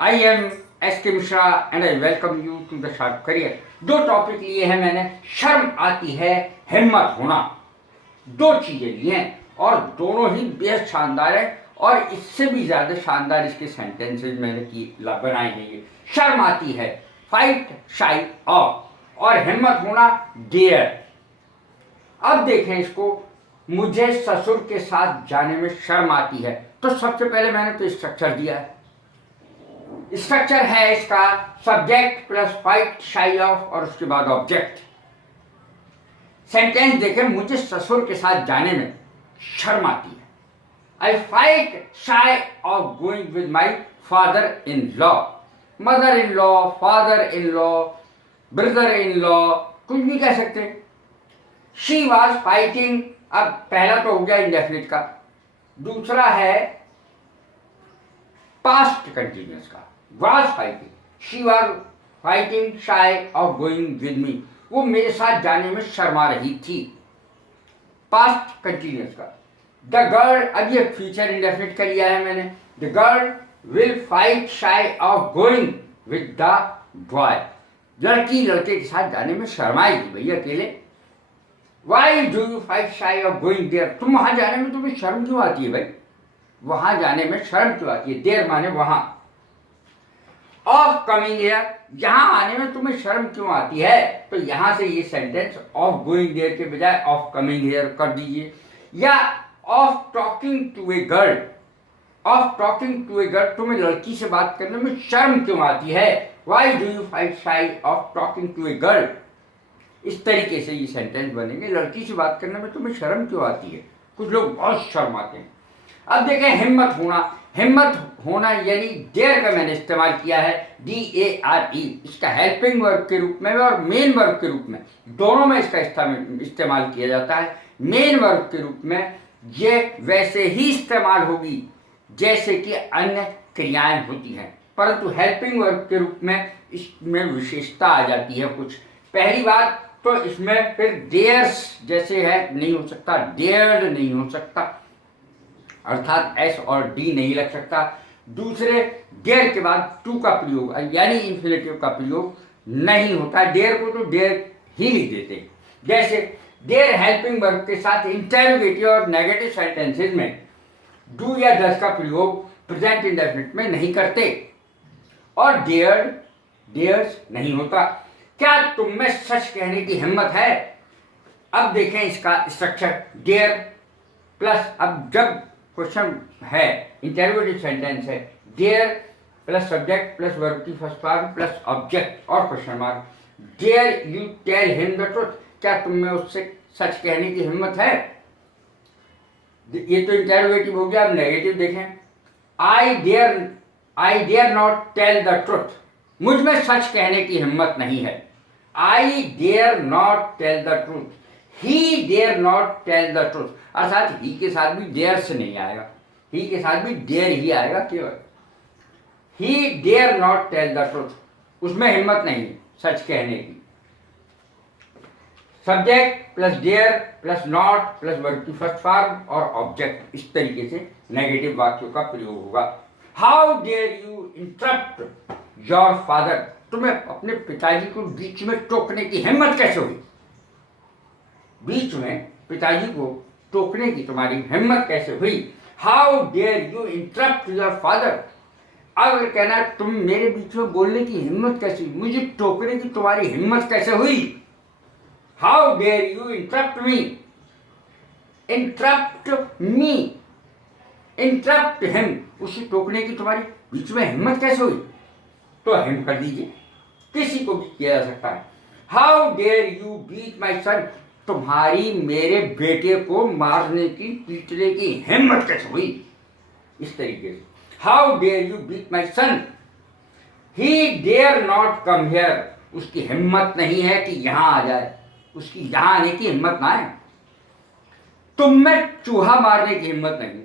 I am S K Mishra and I welcome you to the sharp career. दो topic लिए हैं मैंने, शर्म आती है, हिम्मत होना। दो चीजें ली हैं और दोनों ही बेहद शानदार है और इससे भी ज्यादा शानदार इसके सेंटेंसेस मैंने बनाए हैं। ये शर्म आती है, फाइट शाई ऑफ, और हिम्मत होना, डेयर। अब देखें इसको, मुझे ससुर के साथ जाने में शर्म आती है। तो सबसे पहले मैंने तो स्ट्रक्चर दिया है। स्ट्रक्चर है इसका subject plus fight shy of और उसके बाद ऑब्जेक्ट। सेंटेंस देखें, मुझे ससुर के साथ जाने में शर्म आती है। आई fight shy of going with my father in law. Mother in law, father in law, brother in law, कुछ भी कह सकते हैं। शी वॉज फाइटिंग, अब पहला तो हो गया इंडेफिनिट का, दूसरा है पास्ट कंटिन्यूअस का, was fighting, she was fighting shy of going with me, वो मेरे साथ जाने में शर्मा रही थी। पास्ट कंटिन्यूअस का द गर्ल, अब ये फ्यूचर इंडेफिनिट का लिया है मैंने। The girl will fight shy of going with the boy, लड़की लड़के के साथ जाने में शर्माएगी भैया अकेले। Why do you fight shy of going there, तुम वहां जाने में तुम्हें शर्म क्यों आती है भाई, वहां जाने में शर्म क्यों आती है। देयर माने वहां। ऑफ कमिंग हियर, यहां आने में तुम्हें शर्म क्यों आती है, तो यहां से ये सेंटेंस ऑफ गोइंग देयर के बजाय ऑफ कमिंग हियर कर दीजिए। या of talking to a girl, of talking to a girl, तुम्हें लड़की से बात करने में शर्म क्यों आती है। Why do you fight shy of talking to a girl, इस तरीके से ये सेंटेंस बनेंगे। लड़की से बात करने में तुम्हें शर्म क्यों आती है, कुछ लोग बहुत शर्माते हैं। अब देखें हिम्मत होना, हिम्मत होना यानी डेयर का मैंने इस्तेमाल किया है, DARE। इसका हेल्पिंग वर्ब के रूप में और मेन वर्ब के रूप में, दोनों में इसका इस्तेमाल किया जाता है। मेन वर्ब के रूप में ये वैसे ही इस्तेमाल होगी जैसे कि अन्य क्रियाएं होती हैं, परंतु हेल्पिंग वर्ब के रूप में इसमें विशेषता आ जाती है कुछ। पहली बात तो इसमें फिर डेयर्स जैसे है नहीं हो सकता, डेयर्ड नहीं हो सकता, अर्थात S और D नहीं लग सकता। दूसरे, डेयर के बाद टू का प्रयोग यानी इन्फिनेटिव का प्रयोग नहीं होता। डेयर को तो डेयर ही लिख देते, जैसे डेयर हेल्पिंग वर्ब के साथ इंटरोगेटिव और नेगेटिव सेंटेंसेस में डू या डज का प्रयोग प्रेजेंट इंडेफिनिट में नहीं करते, और डेयर्ड डेयर्स नहीं होता। क्या तुम में सच कहने की हिम्मत है। अब देखें इसका स्ट्रक्चर, डेयर प्लस, अब जब क्वेश्चन है इंटरोगेटिव सेंटेंस है, dare plus subject plus verb की फर्स्ट फॉर्म प्लस ऑब्जेक्ट और question mark. Dare you tell him the truth, क्या तुम में उससे सच कहने की हिम्मत है। ये तो इंटरोगेटिव हो गया। अब नेगेटिव देखें, I dare not tell the truth, मुझ में सच कहने की हिम्मत नहीं है। I dare not tell the truth, he dare not tell the truth, अर्थात ही के साथ भी डेयर से नहीं आएगा, ही के साथ भी डेयर ही आएगा केवल। He dare not tell the truth, उसमें हिम्मत नहीं सच कहने की। Subject plus dare plus not plus verb की फर्स्ट फॉर्म और ऑब्जेक्ट, इस तरीके से नेगेटिव वाक्यों का प्रयोग होगा। How dare you interrupt your father, तुम्हें अपने पिताजी को बीच में टोकने की हिम्मत कैसे हुई, बीच में पिताजी को टोकने की तुम्हारी हिम्मत कैसे हुई। How dare you interrupt your father, अगर कहना तुम मेरे बीच में बोलने की हिम्मत कैसे हुई, मुझे टोकने की तुम्हारी हिम्मत कैसे हुई। How dare you interrupt me, interrupt me, interrupt him, उसे टोकने की तुम्हारी बीच में हिम्मत कैसे हुई, तो हिम कर दीजिए, किसी को भी किया जा सकता है। How dare you beat my सन, तुम्हारी मेरे बेटे को मारने की पीटने की हिम्मत कैसे हुई, इस तरीके से। How dare you beat my son, he dare not come here, उसकी हिम्मत नहीं है कि यहां आ जाए, उसकी यहां आने की हिम्मत ना है। तुम में चूहा मारने की हिम्मत नहीं,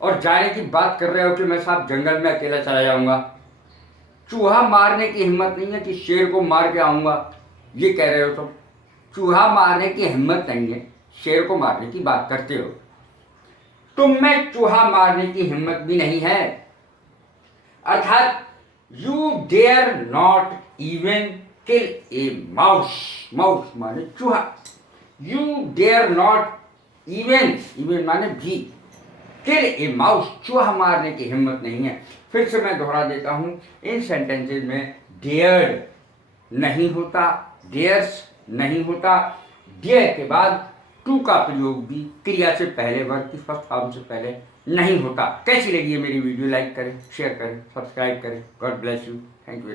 और जाने की बात कर रहे हो कि मैं साहब जंगल में अकेला चला जाऊंगा, चूहा मारने की हिम्मत नहीं है कि शेर को मार के आऊंगा, ये कह रहे हो तुम। चूहा मारने की हिम्मत नहीं है, शेर को मारने की बात करते हो। तुम में चूहा मारने की हिम्मत भी नहीं है। अर्थात you dare not even kill a mouse, mouse माने चूहा, यू डेयर नॉट इवन माने भी, किल ए माउस चूहा मारने की हिम्मत नहीं है। फिर से मैं दोहरा देता हूं, इन सेंटेंसेज में डेयर्ड नहीं होता, डेयर्स नहीं होता, डेयर के बाद टू का प्रयोग भी क्रिया से पहले, वर्ब की फर्स्ट फॉर्म से पहले नहीं होता। कैसी लगी है मेरी वीडियो? लाइक करें, शेयर करें, सब्सक्राइब करें। God bless you, thank you.